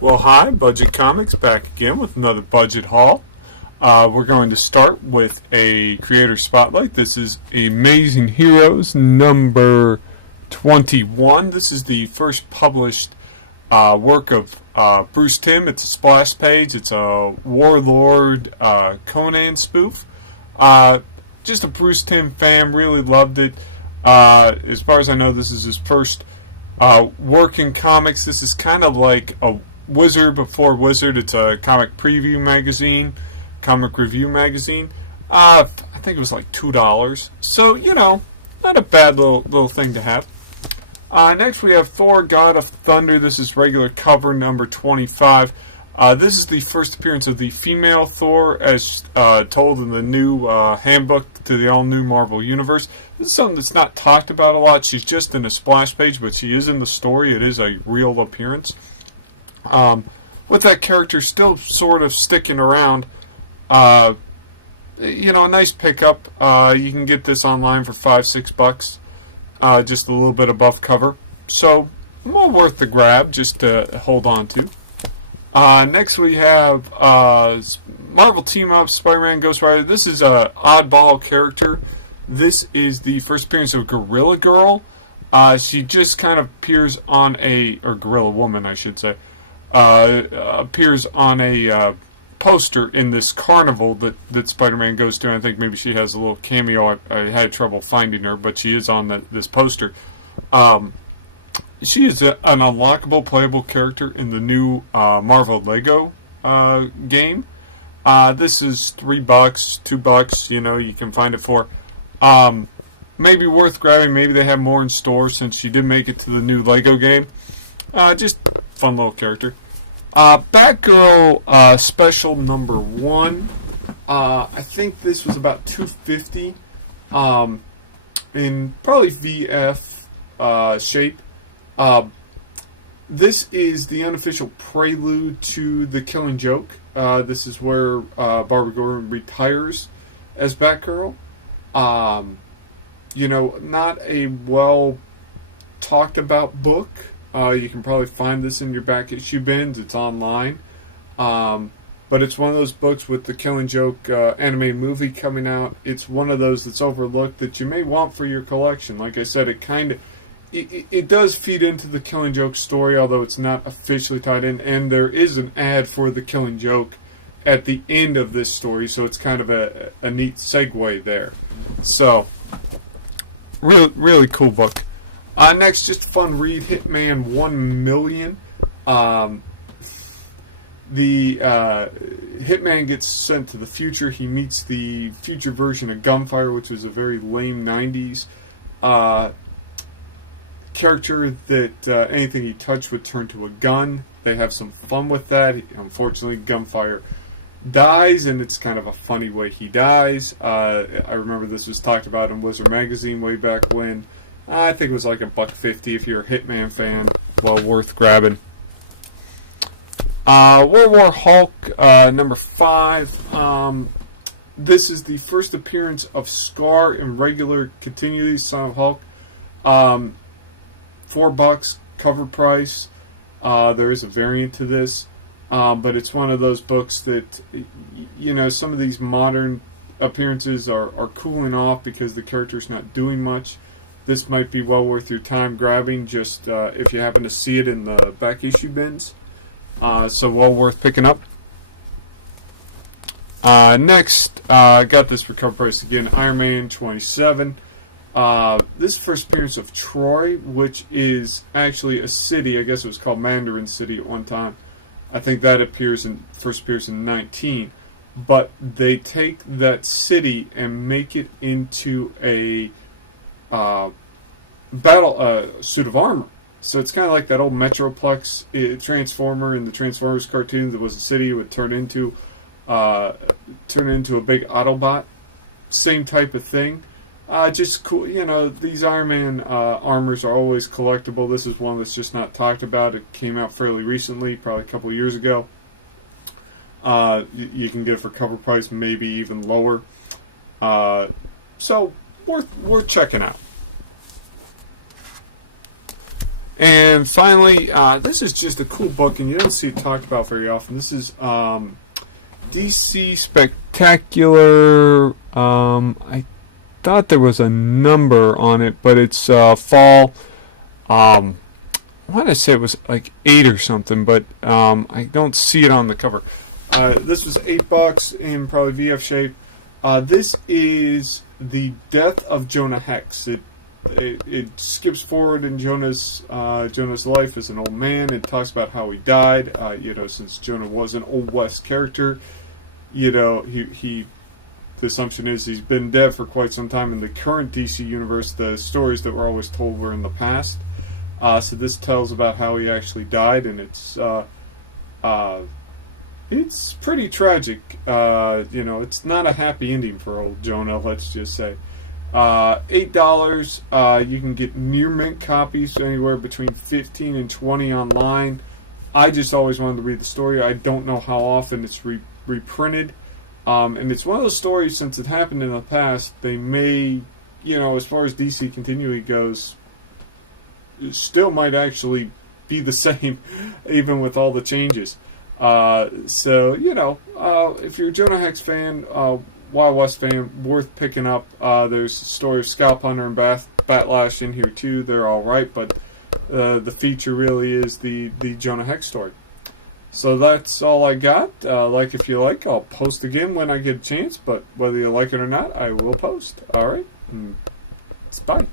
Well, hi, Budget Comics back again with another budget haul. We're going to start with a creator spotlight. This is Amazing Heroes number 21. This is the first published work of Bruce Timm. It's a splash page. It's a Warlord Conan spoof. Just a Bruce Timm fan. Really loved it. As far as I know, this is his first work in comics. This is kind of like a Wizard before Wizard. It's a comic preview magazine, comic review magazine. I think it was like $2. So, you know, not a bad little thing to have. Next we have Thor God of Thunder. This is regular cover number 25. This is the first appearance of the female Thor as told in the new handbook to the all-new Marvel Universe. This is something that's not talked about a lot. She's just in a splash page, but she is in the story. It is a real appearance. With that character still sort of sticking around, you know, a nice pickup. You can get this online for $5-6, just a little bit above cover. So, more worth the grab, just to hold on to. Next we have Marvel Team Up, Spider-Man, Ghostrider. This is an oddball character. This is the first appearance of Gorilla Girl. She just kind of appears on or Gorilla Woman, I should say. Appears on a poster in this carnival that Spider-Man goes to. And I think maybe she has a little cameo. I had trouble finding her, but she is on this poster. She is an unlockable, playable character in the new Marvel Lego game. This is $3, $2. You know, you can find it for. Maybe worth grabbing. Maybe they have more in store since she did make it to the new Lego game. Just fun little character. Batgirl special number 1. I think this was about $2.50 in probably VF shape. This is the unofficial prelude to The Killing Joke. This is where Barbara Gordon retires as Batgirl. You know, not a well talked about book. You can probably find this in your back issue bins. It's online. But it's one of those books with the Killing Joke animated movie coming out. It's one of those that's overlooked that you may want for your collection. Like I said, it does feed into the Killing Joke story, although it's not officially tied in. And there is an ad for the Killing Joke at the end of this story, so it's kind of a neat segue there. So, really cool book. Next, just a fun read, Hitman 1,000,000. The Hitman gets sent to the future. He meets the future version of Gunfire, which was a very lame 90s character that anything he touched would turn to a gun. They have some fun with that. Unfortunately, Gunfire dies, and it's kind of a funny way he dies. I remember this was talked about in Wizard Magazine way back when. I think it was like $1.50 if you're a Hitman fan. Well worth grabbing. World War Hulk number 5. This is the first appearance of Scar in regular continuity Son of Hulk. $4 cover price. There is a variant to this, but it's one of those books that, you know, some of these modern appearances are cooling off because the character's not doing much. This might be well worth your time grabbing, just if you happen to see it in the back issue bins. So well worth picking up. Next, I got this for cover price again, Iron Man 27. This first appearance of Troy, which is actually a city. I guess it was called Mandarin City at one time. I think that first appears in 19. But they take that city and make it into a suit of armor. So it's kind of like that old Metroplex Transformer in the Transformers cartoon. That was a city it would turn into a big Autobot. Same type of thing. Just cool. You know, these Iron Man armors are always collectible. This is one that's just not talked about. It came out fairly recently, probably a couple of years ago. You can get it for cover price, maybe even lower. So worth checking out. And finally, this is just a cool book, and you don't see it talked about very often. This is DC Spectacular. I thought there was a number on it, but it's fall. I want to say it was like 8 or something, but I don't see it on the cover. This was $8 in probably VF shape. This is the death of Jonah Hex. It skips forward in Jonah's life as an old man. It talks about how he died. Since Jonah was an Old West character, the assumption is he's been dead for quite some time. In the current DC universe, the stories that were always told were in the past. So this tells about how he actually died, and it's pretty tragic. It's not a happy ending for old Jonah, let's just say. $8. You can get near mint copies anywhere between 15 and 20 online. I just always wanted to read the story. I don't know how often it's reprinted. And it's one of those stories, since it happened in the past, they may, as far as DC continuity goes, it still might actually be the same, even with all the changes. If you're a Jonah Hex fan, Wild West fan, worth picking up. There's a story of Scalp Hunter and Batlash in here too. They're all right, but the feature really is the Jonah Hex story. So that's all I got. Like if you like, I'll post again when I get a chance. But whether you like it or not, I will post. All right. Bye.